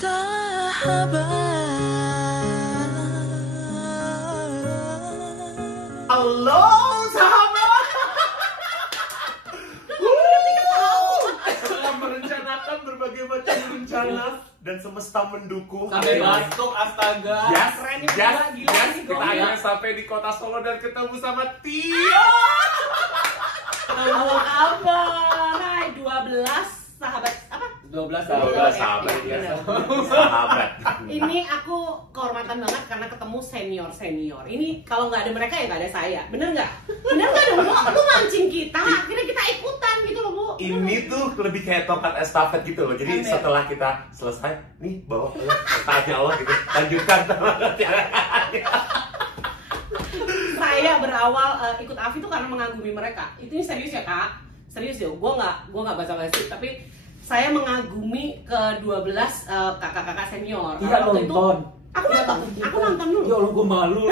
Halo sahabat. Setelah merencanakan berbagai macam rencana dan semesta mendukung sampai batuk, astaga. Yes, Keren yes, gila, gila, yes. nih, Kita gila. akhirnya sampai di kota Solo dan ketemu sama Tio. Apa kabar? Hai, 12 sahabat apa? 12 sahabat ya. Sahabat. Ini aku kehormatan banget karena ketemu senior. Ini kalau nggak ada mereka ya nggak ada saya. Bener nggak? Bener nggak dong Bu? Lu mancing kita, akhirnya kita ikutan gitu loh Bu. Ini tuh lebih kayak tongkat estafet gitu loh. Jadi setelah kita selesai, nih bawa tanya Allah gitu. Lanjutkan. Saya berawal ikut Afi tuh karena mengagumi mereka. Itu ini serius ya Kak? Serius ya? Gue nggak basa-basi, tapi saya mengagumi ke-12 kakak-kakak senior. Iya, nonton. Aku nonton dulu. Ya Allah, gue malu.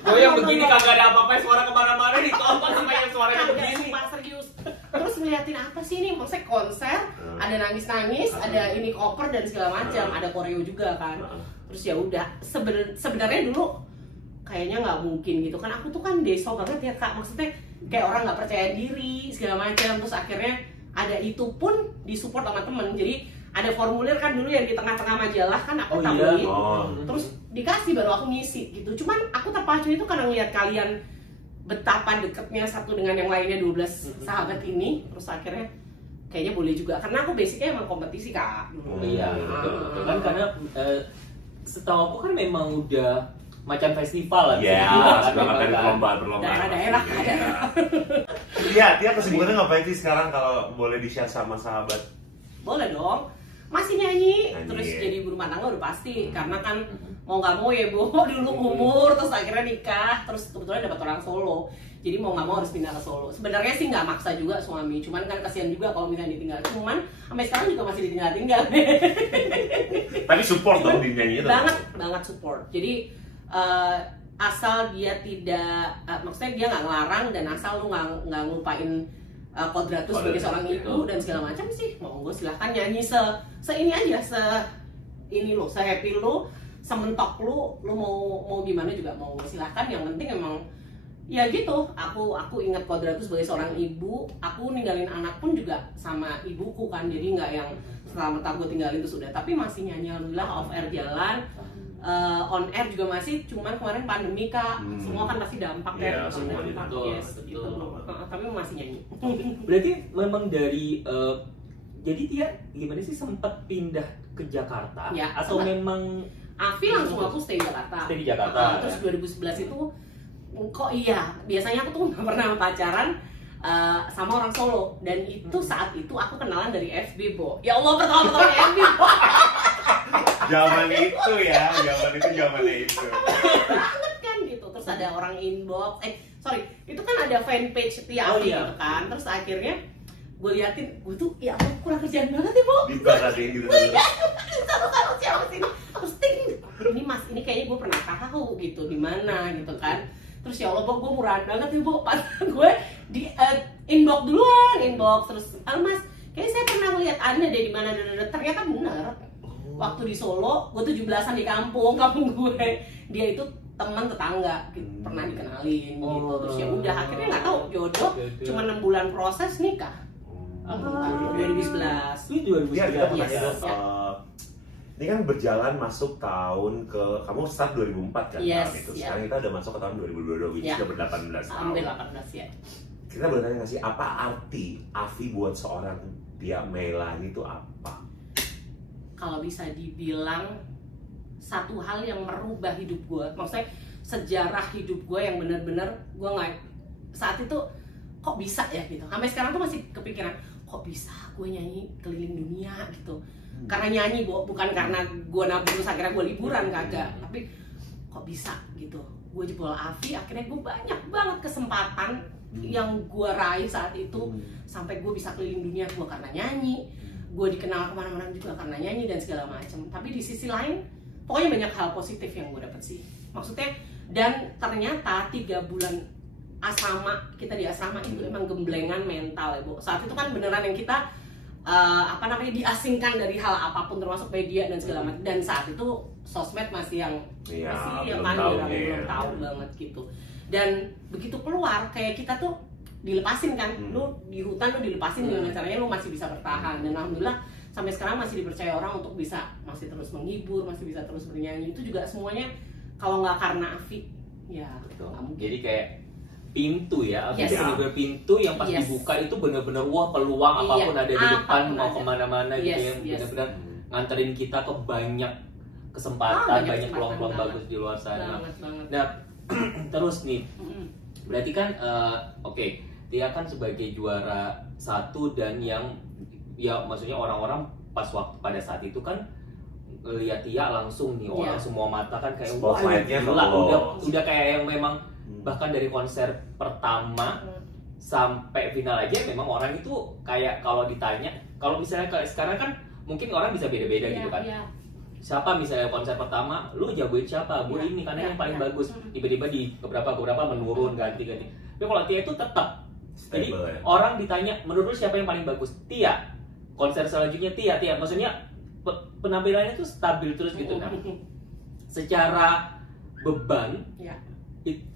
Gue yang begini kagak ada apa-apa, suara kemana-mana ditonton sampai yang suaranya Kagak, begini. sumpah serius. Terus ngeliatin apa sih ini? Maksudnya konser, ada nangis-nangis, ada ini koper dan segala macam, ada koreo juga kan. Terus ya udah, sebenarnya dulu kayaknya nggak mungkin gitu kan. Aku tuh kan deso banget ya Kak. Maksudnya kayak orang nggak percaya diri segala macam. Terus akhirnya ada itu pun disupport sama temen. Jadi ada formulir kan dulu yang di tengah-tengah majalah kan aku tabloid. Terus dikasih baru aku ngisi gitu. Cuman aku terpacu itu karena ngeliat kalian betapa deketnya satu dengan yang lainnya 12 sahabat ini. Terus akhirnya kayaknya boleh juga karena aku basicnya emang kompetisi Kak dulu. Iya, betul. Kan karena setahu aku kan memang udah macam festival lah. Iya, sudah makan perlombaan. Daerah-daerah ada. Iya, Tia kesibukannya ngapain sih sekarang kalau boleh di-share sama sahabat? Boleh dong. Masih nyanyi. Terus jadi ibu rumah tangga udah pasti. Karena kan mau nggak mau ya Bu, dulu umur, terus akhirnya nikah, terus kebetulan dapat orang Solo. Jadi mau nggak mau harus pindah ke Solo. Sebenarnya sih nggak maksa juga suami, cuman kan kasihan juga kalau misalnya ditinggal. Cuman sampai sekarang juga masih ditinggal-tinggal. Tapi support dong di nyanyi itu. Banget support. Jadi asal dia tidak, maksudnya dia nggak ngelarang dan asal lu nggak ngelupain kodratus sebagai seorang ibu dan segala macam sih, mau gue silahkan nyanyi se ini aja, ini lo, happy lo, sementok lu mau gimana juga mau gue silahkan. Yang penting emang ya gitu, aku ingat kodratus sebagai seorang ibu, aku ninggalin anak pun juga sama ibuku kan, jadi nggak yang setelah gue tinggalin terus udah, tapi masih nyanyi alhamdulillah, off air jalan. On air juga masih, cuman kemarin pandemi Kak, semua kan pasti dampak ya, semua dampak, gitu. Tapi masih nyanyi. Berarti memang dari jadi dia gimana sih sempat pindah ke Jakarta? Ya, atau memang Afi langsung aku stay di Jakarta. Stay di Jakarta. Terus 2011 itu kok iya, biasanya aku tuh nggak pernah pacaran sama orang Solo, dan itu saat itu aku kenalan dari FB Bo. Ya Allah, pertama-tama FB Bo. Zaman itu ya, zamannya itu. Banget kan gitu. Terus ada orang inbox, itu kan ada fanpage Tia Afi gitu kan. Terus akhirnya gue liatin, gue tuh ya aku kurang kerjaan banget ya Bo. Dibaratin gitu. Satu siapa sini? Terus ini Mas, ini kayaknya gue pernah tahu gitu di mana gitu kan. Terus ya Allah Bo, gue murahan banget ya Bo. Pas gue di inbox duluan, terus Mas, kayaknya saya pernah melihat Anda deh di mana. Ternyata benar. Waktu di Solo, gue 17-an di kampung gue, dia itu teman tetangga, pernah dikenalin gitu. Terus ya udah akhirnya nggak tahu jodoh, cuma 6 bulan proses nikah. 2011. Itu 2011. Iya, kita mau tanya Yes. ini kan berjalan masuk tahun ke, kamu start 2004 kan? Yes, tahun itu. yeah. Sekarang kita udah masuk ke tahun 2022, which sudah ber-18 tahun. Ambil 18 ya. Kita boleh tanya nggak sih, apa arti Afi buat seorang Tia Meilani itu apa? Kalau bisa dibilang satu hal yang merubah hidup gue, maksudnya sejarah hidup gue yang benar-benar gue nggak, saat itu kok bisa ya gitu. Sampai sekarang tuh masih kepikiran, kok bisa gue nyanyi keliling dunia gitu. Karena nyanyi bukan karena gue nabung terus akhirnya gue liburan, kagak. Tapi kok bisa gitu. Gue jebol Afi, akhirnya gue banyak banget kesempatan yang gue raih saat itu. Sampai gue bisa keliling dunia gue karena nyanyi. Gue dikenal kemana-mana juga karena nyanyi dan segala macam. Tapi di sisi lain, pokoknya banyak hal positif yang gue dapet sih. Maksudnya, dan ternyata 3 bulan asrama, kita di asrama itu emang gemblengan mental ya Bu. Saat itu kan beneran yang kita apa namanya diasingkan dari hal apapun termasuk media dan segala macam. Dan saat itu sosmed masih yang masih yang belum tahu banget gitu. Dan begitu keluar kayak kita tuh dilepasin kan, lu di hutan lu dilepasin dengan caranya lu masih bisa bertahan. Dan alhamdulillah sampai sekarang masih dipercaya orang untuk bisa masih terus menghibur, masih bisa terus bernyanyi. Itu juga semuanya kalau nggak karena Afi ya nggak mungkin. Jadi kayak pintu ya, benar-benar pintu yang pas dibuka itu benar-benar wah peluang apapun ada di depan mau kemana-mana gitu ya, benar-benar nganterin kita ke banyak kesempatan, banyak peluang-peluang bagus di luar sana. Nah terus nih, berarti kan oke, Tia kan sebagai juara 1 dan yang ya maksudnya orang-orang pas waktu pada saat itu kan lihat Tia langsung nih orang semua mata kan kayak wah gila, udah kayak yang memang bahkan dari konser pertama sampai final aja memang orang itu kayak kalau ditanya, kalau misalnya kayak sekarang kan mungkin orang bisa beda-beda gitu kan. Siapa misalnya konser pertama, lu jagoin siapa? Gue ini karena yang paling bagus. Tiba-tiba di beberapa menurun ganti-ganti. Tapi kalau Tia itu tetap. Jadi orang ditanya, menurut lu siapa yang paling bagus? Tia. Konser selanjutnya Tia. Maksudnya penampilannya tuh stabil terus gitu kan. Secara beban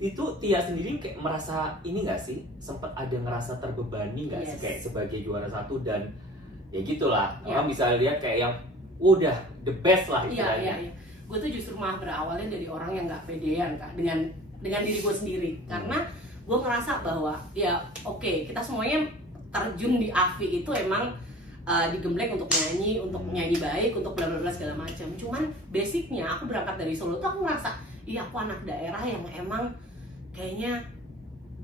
itu Tia sendiri kayak merasa ini nggak sih, sempat ada ngerasa terbebani nggak sih kayak sebagai juara 1 dan ya gitulah orang bisa lihat kayak yang udah the best lah istilahnya. Gue tuh justru malah berawalnya dari orang yang nggak pedean Kak dengan diri gue sendiri karena gue ngerasa bahwa ya oke, kita semuanya terjun di Afi itu emang digembleng untuk nyanyi baik, untuk bla bla bla segala macam. Cuman basicnya aku berangkat dari Solo tuh aku ngerasa iya aku anak daerah yang emang kayaknya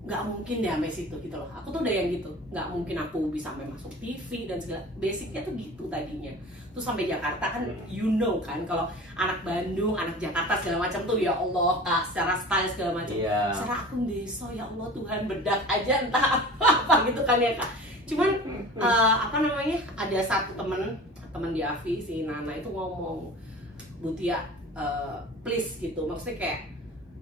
nggak mungkin deh sampai situ gitu loh. Aku tuh udah yang gitu, nggak mungkin aku bisa sampai masuk TV dan segala. Basicnya tuh gitu tadinya. Terus sampai Jakarta kan, you know kan, kalau anak Bandung, anak Jakarta segala macam tuh ya Allah Kak, secara style segala macam. Secara akun desa ya Allah Tuhan bedak aja entah apa gitu kan ya Kak. Cuman apa namanya, ada satu temen di Afi si Nana itu ngomong, Bu Tia, please gitu, maksudnya kayak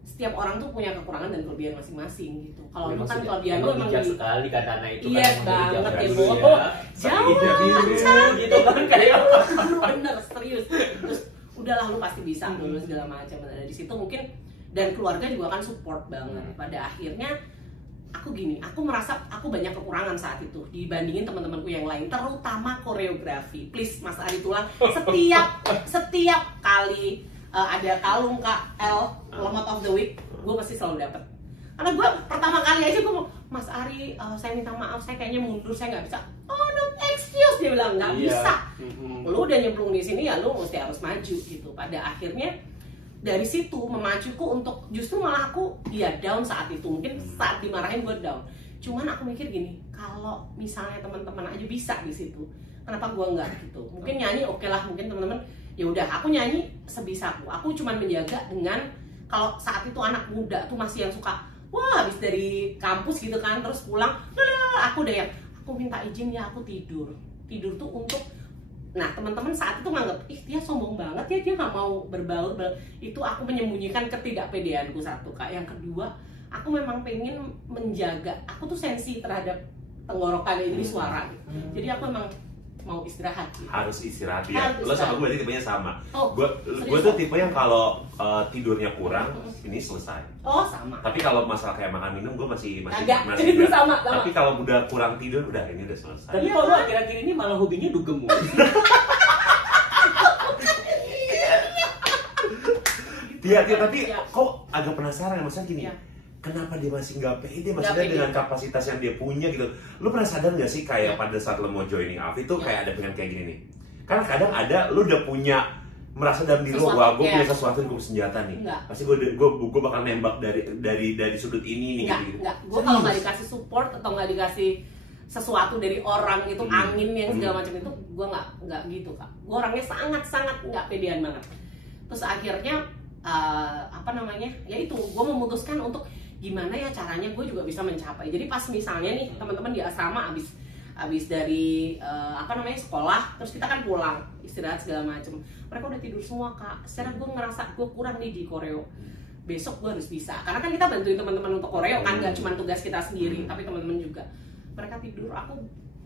setiap orang tuh punya kekurangan dan kelebihan masing-masing gitu. Kalau lu kan kelebihan lu emang bijak sekali kata Nana itu iya kan banget ya Bu. Jauh gitu kan kayak bener serius. Terus udahlah lu pasti bisa dulu segala macam. Dari situ mungkin dan keluarga juga kan support banget. Pada akhirnya aku gini, aku merasa aku banyak kekurangan saat itu dibandingin teman-temanku yang lain, terutama koreografi. Please Mas Ari Tulang, setiap kali ada kalung Kak L Lemot of the Week, gue pasti selalu dapet. Karena gue pertama kali aja gue mau, Mas Ari, saya minta maaf, saya kayaknya mundur, saya nggak bisa. Oh no excuse, dia bilang nggak bisa. Lu udah nyemplung di sini ya lu mesti harus maju gitu. Pada akhirnya dari situ memacuku untuk justru malah aku ya down saat itu, mungkin saat dimarahin gue down. Cuman aku mikir gini, kalau misalnya teman-teman aja bisa di situ, kenapa gue nggak gitu? Mungkin nyanyi oke lah, mungkin teman-teman ya udah aku nyanyi sebisaku. Aku cuman menjaga dengan kalau saat itu anak muda tuh masih yang suka wah habis dari kampus gitu kan terus pulang, aku udah yang aku minta izin ya aku tidur tuh untuk nah teman-teman saat itu nganggap ih dia sombong banget ya dia nggak mau berbaur. Itu aku menyembunyikan ketidakpedeanku satu Kak. Yang kedua aku memang pengen menjaga, aku tuh sensi terhadap tenggorokan ini suara gitu. Jadi aku memang mau istirahat gitu. Harus istirahat ya. Lo sama gue berarti tipenya sama. Oh, gue tuh tipe yang kalau tidurnya kurang ini selesai. Oh sama. Tapi kalau masalah kayak makan minum gue masih sama. Tapi kalau udah kurang tidur udah ini udah selesai. Tapi kalau akhir-akhir ini malah hobinya dugem. Iya, tapi kok agak penasaran maksudnya gini. Kenapa dia masih nggak pede? Maksudnya dengan kapasitas yang dia punya gitu. Lu pernah sadar nggak sih kayak pada saat lo mau joining Afi tuh kayak ada pengen kayak gini nih. Karena kadang ada lu udah punya merasa dalam diri lo, wah gue punya sesuatu yang gue senjata nih. Pasti gue bakal nembak dari sudut ini nih. Enggak. Gue kalau nggak dikasih support atau nggak dikasih sesuatu dari orang itu angin yang segala macam itu gue nggak gitu Kak. Gue orangnya sangat nggak pedean banget. Terus akhirnya apa namanya? Ya itu gue memutuskan untuk gimana ya caranya gue juga bisa mencapai. Jadi pas misalnya nih teman-teman di asrama abis dari apa namanya sekolah, terus kita kan pulang istirahat segala macem, mereka udah tidur semua Kak. Secara gue ngerasa gue kurang nih di koreo, besok gue harus bisa, karena kan kita bantuin teman-teman untuk koreo kan, gak cuma tugas kita sendiri tapi teman-teman juga. Mereka tidur, aku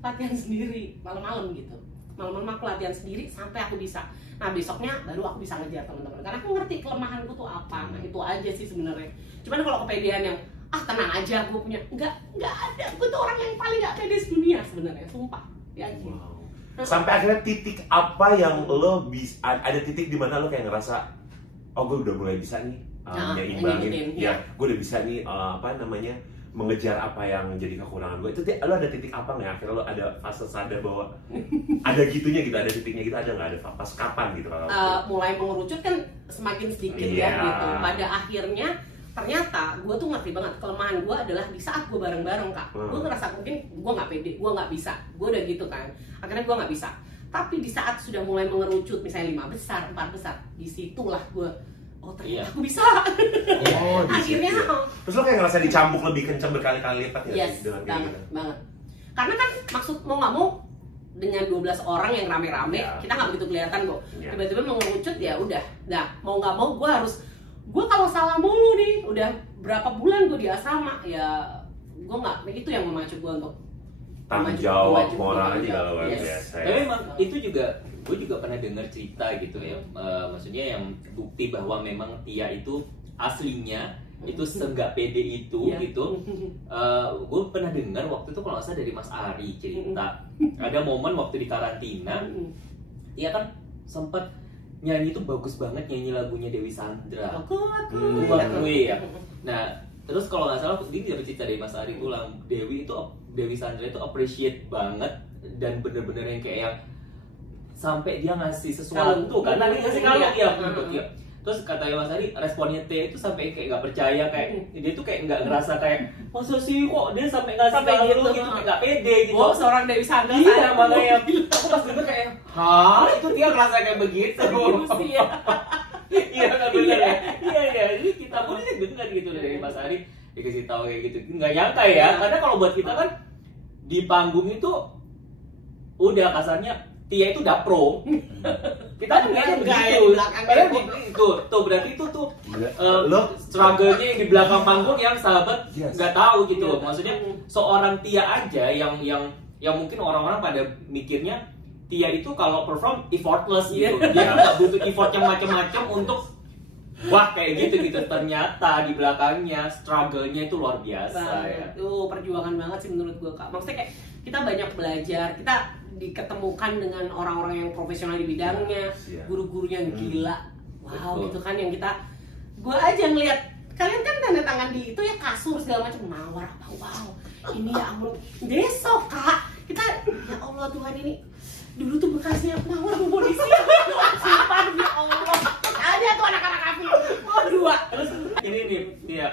latihan sendiri malam-malam gitu. Malam-malam aku latihan sendiri sampai aku bisa. Nah besoknya baru aku bisa ngejar teman-teman. Karena aku ngerti kelemahanku tuh apa. Nah itu aja sih sebenarnya. Cuman kalau kepedean yang tenang aja gue punya, nggak ada. Gue tuh orang yang paling nggak pede sedunia sebenarnya, sumpah. Ya gitu. Wow. Sampai akhirnya titik apa yang lo bisa, ada titik di mana lo kayak ngerasa, oh gue udah mulai bisa nih nyimbangin, ya gue udah bisa nih mengejar apa yang jadi kekurangan gue. Itu lo ada titik apa nggak? Akhirnya lo ada fase sadar bahwa ada gitunya gitu, ada titiknya gitu, ada nggak? Ada pas kapan gitu? Mulai mengerucut kan semakin sedikit ya gitu. Pada akhirnya ternyata gue tuh ngerti banget kelemahan gue adalah di saat gue bareng-bareng Kak. Gue ngerasa mungkin gue nggak pede, gue nggak bisa, gue udah gitu kan. Akhirnya gue nggak bisa. Tapi di saat sudah mulai mengerucut, misalnya 5 besar, 4 besar, disitulah gue, oh ternyata aku bisa. Akhirnya terus lo kayak ngerasa dicambuk lebih kenceng berkali-kali lipat ya? Yes, banget. Karena kan maksud mau nggak mau dengan 12 orang yang rame-rame, kita nggak begitu kelihatan kok. Tiba-tiba mengerucut ya udah. Nah mau nggak mau gue kalau salah mulu nih, udah berapa bulan gue di asrama, ya gue nggak, itu yang memacu gue untuk tanggung jawab moralnya juga luar biasa. Tapi memang itu juga, gue juga pernah dengar cerita gitu ya, maksudnya yang bukti bahwa memang Tia itu aslinya itu senggak pede itu gitu. Gue pernah dengar waktu itu kalau nggak salah dari Mas Ari cerita, ada momen waktu di karantina, Tia kan sempat nyanyi tuh bagus banget, nyanyi lagunya Dewi Sandra, Kue ya. Nah terus kalau nggak salah dia dapat cerita dari Mas Ari ulang, Dewi Sandra itu appreciate banget dan bener-bener yang kayak yang sampai dia ngasih sesuatu kan, dia ngasih kalau dia. Terus katanya Mas Ari, responnya T itu sampai kayak nggak percaya, kayak dia tuh kayak nggak ngerasa kayak masa sih kok dia sampai ngasih gitu, kayak nggak pede gitu. Oh seorang Dewi Sandra. Iya makanya aku pas denger kayak, hah itu dia ngerasa kayak begitu. Iya nggak bener ya. Iya jadi kita pun ini dengar gitu dari Mas Ari dikasih tahu kayak gitu, nggak nyangka ya. Karena kalau buat kita kan di panggung itu udah kasarnya Tia itu udah pro. Kita ngeliatnya begitu. Padahal tuh berarti itu tuh struggle-nya yang di belakang panggung yang sahabat nggak tahu gitu loh. Maksudnya seorang Tia aja yang mungkin orang-orang pada mikirnya Tia itu kalau perform effortless gitu. Dia nggak butuh effort yang macam-macam untuk wah kayak gitu. Ternyata di belakangnya struggle-nya itu luar biasa ya. Itu perjuangan banget sih menurut gue Kak. Maksudnya kayak kita banyak belajar, kita diketemukan dengan orang-orang yang profesional di bidangnya, guru-gurunya yang gila, wow gitu kan, yang gue aja ngeliat kalian kan tanda tangan di itu ya kasur segala macam mawar apa, wow ini ya ampun, besok Kak kita ya Allah Tuhan ini dulu tuh bekasnya mawar mau di sini, simpan ya Allah, ada tuh anak-anak api, dua. Terus ini nih, ya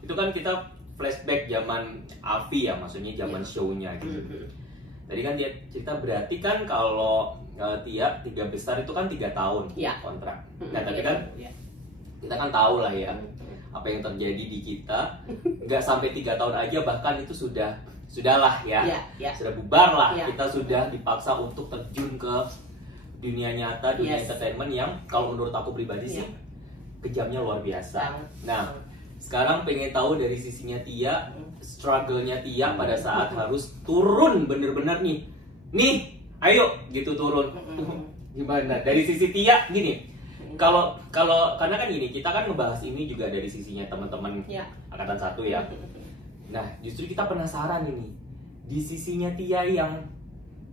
itu kan kita flashback zaman Avi ya, maksudnya zaman show-nya gitu. Tadi kan dia cerita berarti kan kalau Tia 3 besar itu kan 3 tahun kontrak. Nah tapi kan kita kan tahu lah ya apa yang terjadi di kita. Nggak sampai 3 tahun aja bahkan itu sudahlah ya, sudah bubar lah. Kita sudah dipaksa untuk terjun ke dunia nyata, dunia entertainment yang kalau menurut aku pribadi sih kejamnya luar biasa. Nah sekarang pengen tahu dari sisinya Tia, struggle-nya Tia pada saat harus turun bener-bener nih, ayo gitu turun. Gimana dari sisi Tia gini? Kalau karena kan gini, kita kan ngebahas ini juga dari sisinya teman-teman angkatan 1 ya. Nah justru kita penasaran ini di sisinya Tia yang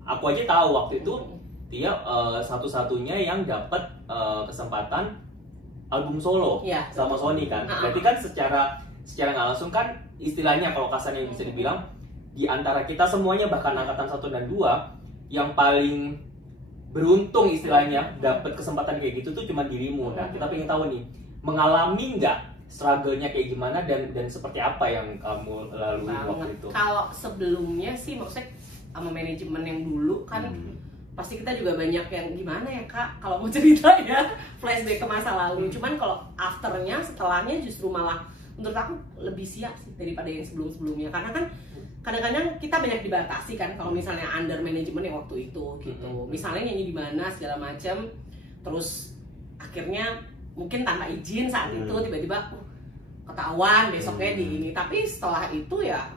aku aja tahu waktu itu Tia satu-satunya yang dapat kesempatan album solo sama Sony kan. Berarti kan secara nggak langsung kan istilahnya kalau kasarnya bisa dibilang di antara kita semuanya bahkan angkatan 1 dan 2 yang paling beruntung istilahnya dapat kesempatan kayak gitu tuh cuma dirimu. Nah kita pengen tahu nih, mengalami nggak struggle-nya kayak gimana dan seperti apa yang kamu lalui waktu itu? Kalau sebelumnya sih maksudnya sama manajemen yang dulu kan pasti kita juga banyak yang gimana ya Kak kalau mau cerita ya flashback ke masa lalu. Cuman kalau afternya, setelahnya justru malah menurut aku lebih siap sih daripada yang sebelum-sebelumnya. Karena kan kadang-kadang kita banyak dibatasi kan kalau misalnya under manajemen yang waktu itu gitu. Misalnya nyanyi di mana segala macam, terus akhirnya mungkin tanpa izin saat itu tiba-tiba ketahuan besoknya di ini. Tapi setelah itu ya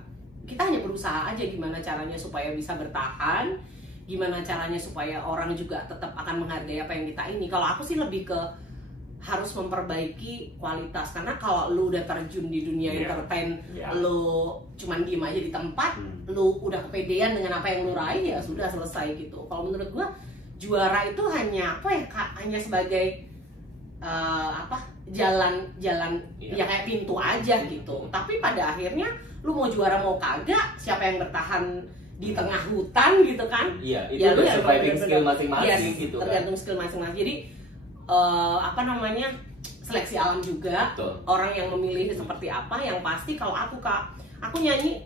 kita hanya berusaha aja gimana caranya supaya bisa bertahan, gimana caranya supaya orang juga tetap akan menghargai apa yang kita ini. Kalau aku sih lebih ke harus memperbaiki kualitas, karena kalau lu udah terjun di dunia entertain, lu cuman diem aja di tempat, lu udah kepedean dengan apa yang lu raih, ya sudah selesai gitu. Kalau menurut gua juara itu hanya apa ya Kak, hanya sebagai jalan ya kayak pintu aja gitu. Tapi pada akhirnya lu mau juara mau kagak, siapa yang bertahan di tengah hutan gitu kan? Iya, itu ya, surviving skill masing-masing gitu kan. Tergantung skill masing-masing. Jadi seleksi alam juga. Betul. Orang yang memilih seperti apa. Yang pasti kalau aku Kak, aku nyanyi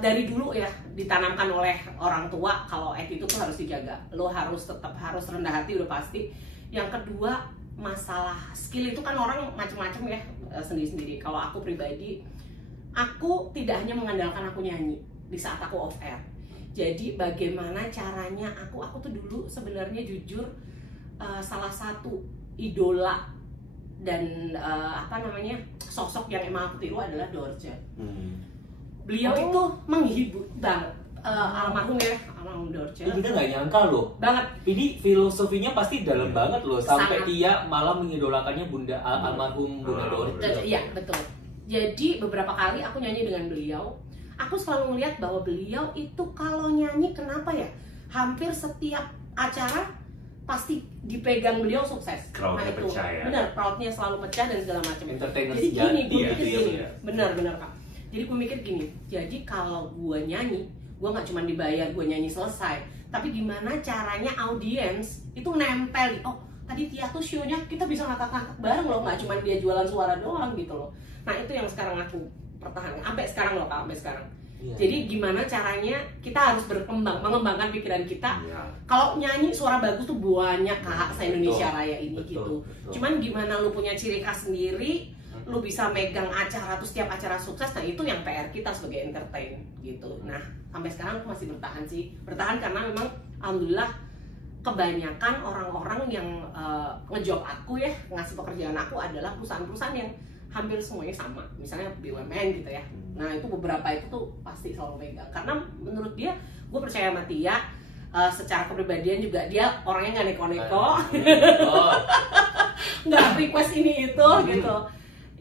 dari dulu ya ditanamkan oleh orang tua kalau attitude tuh harus dijaga. Lo harus tetap harus rendah hati udah pasti. Yang kedua, masalah skill itu kan orang macam-macam ya, sendiri-sendiri. Kalau aku pribadi, aku tidak hanya mengandalkan aku nyanyi di saat aku off air. Jadi bagaimana caranya aku tuh dulu sebenarnya jujur salah satu idola dan sosok yang emang aku tiru adalah Dorce. Beliau itu menghibur banget, almarhum Dorce. Kita nggak nyangka loh. Banget. Ini filosofinya pasti dalam banget loh, sampai dia malah mengidolakannya almarhum Bunda Dorce. Iya betul. Jadi beberapa kali aku nyanyi dengan beliau, aku selalu melihat bahwa beliau itu kalau nyanyi kenapa ya, hampir setiap acara pasti dipegang beliau sukses. Crowdnya itu pecah ya. Benar, crowdnya selalu pecah dan segala macam. Entertainer jadi gini, gue mikir gini, ya. benar Kak. Jadi gue mikir gini, jadi kalau gue nyanyi, gue nggak cuma dibayar gue nyanyi selesai, tapi gimana caranya audiens itu nempel. Oh tadi Tia tuh show-nya kita bisa ngakak-ngakak bareng loh, nggak cuma dia jualan suara doang gitu loh. Nah itu yang sekarang aku pertahankan sampai sekarang loh Kak, sampai sekarang. Jadi gimana caranya kita harus berkembang, mengembangkan pikiran kita. Kalau nyanyi suara bagus tuh banyak Kak, se-Indonesia Raya ini gitu. Cuman gimana lu punya ciri khas sendiri, lu bisa megang acara tuh, setiap acara sukses. Nah itu yang PR kita sebagai entertain gitu. Nah sampai sekarang aku masih bertahan sih. Bertahan karena memang alhamdulillah kebanyakan orang-orang yang ngejob aku ya, ngasih pekerjaan aku adalah perusahaan-perusahaan yang hampir semuanya sama, misalnya BUMN gitu ya. Nah itu beberapa itu tuh pasti selalu megang, karena menurut dia, gue percaya sama Tia, secara kepribadian juga dia orangnya nggak neko-neko, nggak request ini itu gitu.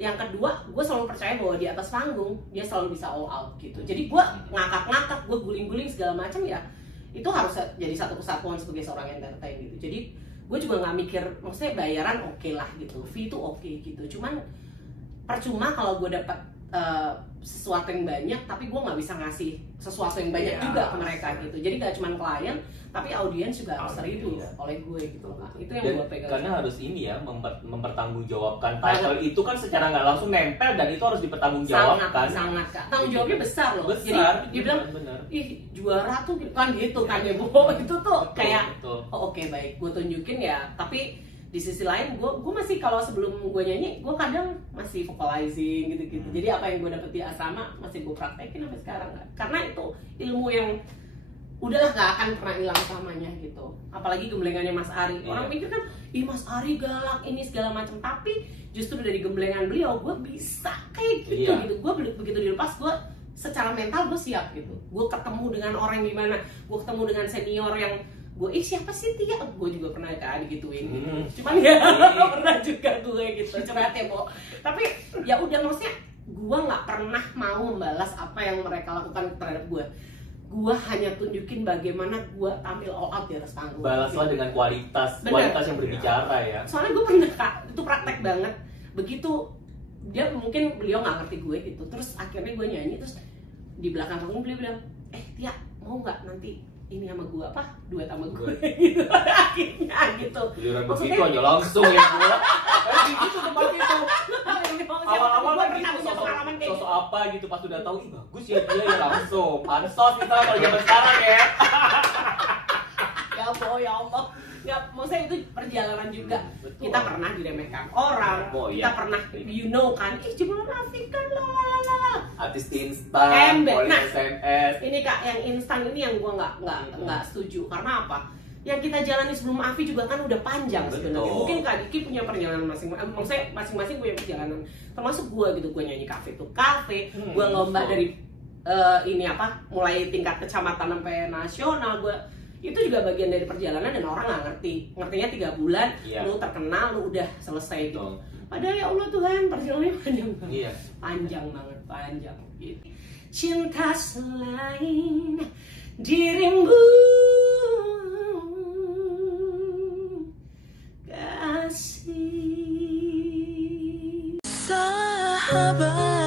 Yang kedua, gue selalu percaya bahwa di atas panggung dia selalu bisa all out gitu. Jadi gue ngakak-ngakak, gue guling-guling segala macam ya, itu harus jadi satu kesatuan sebagai seorang entertain gitu. Jadi gue juga nggak mikir, maksudnya bayaran oke lah gitu, fee itu oke gitu. Cuman percuma kalau gue dapat sesuatu yang banyak tapi gue nggak bisa ngasih sesuatu yang banyak juga ke mereka gitu. Jadi gak cuma klien tapi audiens juga harus terhibur oleh gue gitu. Itu yang gue pegang. Karena harus ini ya, mempertanggungjawabkan title itu kan secara nggak langsung nempel, dan itu harus dipertanggungjawabkan. Sangat Kak, tanggung jawabnya besar loh. Besar. Jadi dia bilang, ih juara tuh kan gitu kan ya Bu. Itu tuh kayak oh, oke, baik gue tunjukin ya. Tapi di sisi lain gue masih, kalau sebelum gue nyanyi gue kadang masih vocalizing gitu-gitu. Jadi apa yang gue dapet di asrama masih gue praktekin sampai sekarang. Karena itu ilmu yang udahlah gak akan pernah hilang samanya gitu. Apalagi gemblengannya Mas Ari. Orang pikir kan, ih Mas Ari galak ini segala macam, tapi justru dari gemblengan beliau gue bisa kayak gitu gitu. Gue begitu dilepas, gue secara mental gue siap gitu. Gue ketemu dengan orang gimana, gue ketemu dengan senior yang gue, siapa sih Tia? Gue juga pernah kan digituin gitu. Cuman ya pernah juga gue gitu, curhat ya Po. Tapi ya udah, maksudnya gue nggak pernah mau membalas apa yang mereka lakukan terhadap gue. Gue hanya tunjukin bagaimana gue tampil all out di atas panggung. Balaslah gitu. Dengan kualitas yang berbicara ya. Soalnya gue pernah Kak, itu praktek banget. Begitu dia, mungkin beliau nggak ngerti gue gitu. Terus akhirnya gue nyanyi, terus di belakang panggung beliau bilang, Tia mau nggak nanti ini sama gue duet sama gue gitu. Akhirnya gitu. Maksudnya begitu aja langsung ya gue. Gitu tempat itu. Awal-awal kan gitu, sosok apa gitu, pas udah tahu, ih bagus ya dia ya langsung. Pansos kita kalau zaman sekarang ya. Ya Allah. Ya, maksudnya itu perjalanan juga. Kita pernah diremehkan orang, kita pernah kan, jebol Rafiq kan artis instan, SMS. Ini Kak, yang instan ini yang gue nggak setuju. Karena apa? Yang kita jalani sebelum Afi juga kan udah panjang sebenarnya. Mungkin Kak Diki punya perjalanan masing-masing. Maksudnya masing-masing punya perjalanan. Termasuk gue gitu, gue nyanyi kafe tuh kafe, gue lomba dari ini apa, mulai tingkat kecamatan sampai nasional, gue itu juga bagian dari perjalanan dan orang nggak ngerti. Ngertinya 3 bulan, lu terkenal, lu udah selesai gitu. Padahal ya Allah Tuhan, perjalanannya panjang banget. Panjang banget, panjang gitu. Cinta selain dirimu, kasih sahabat.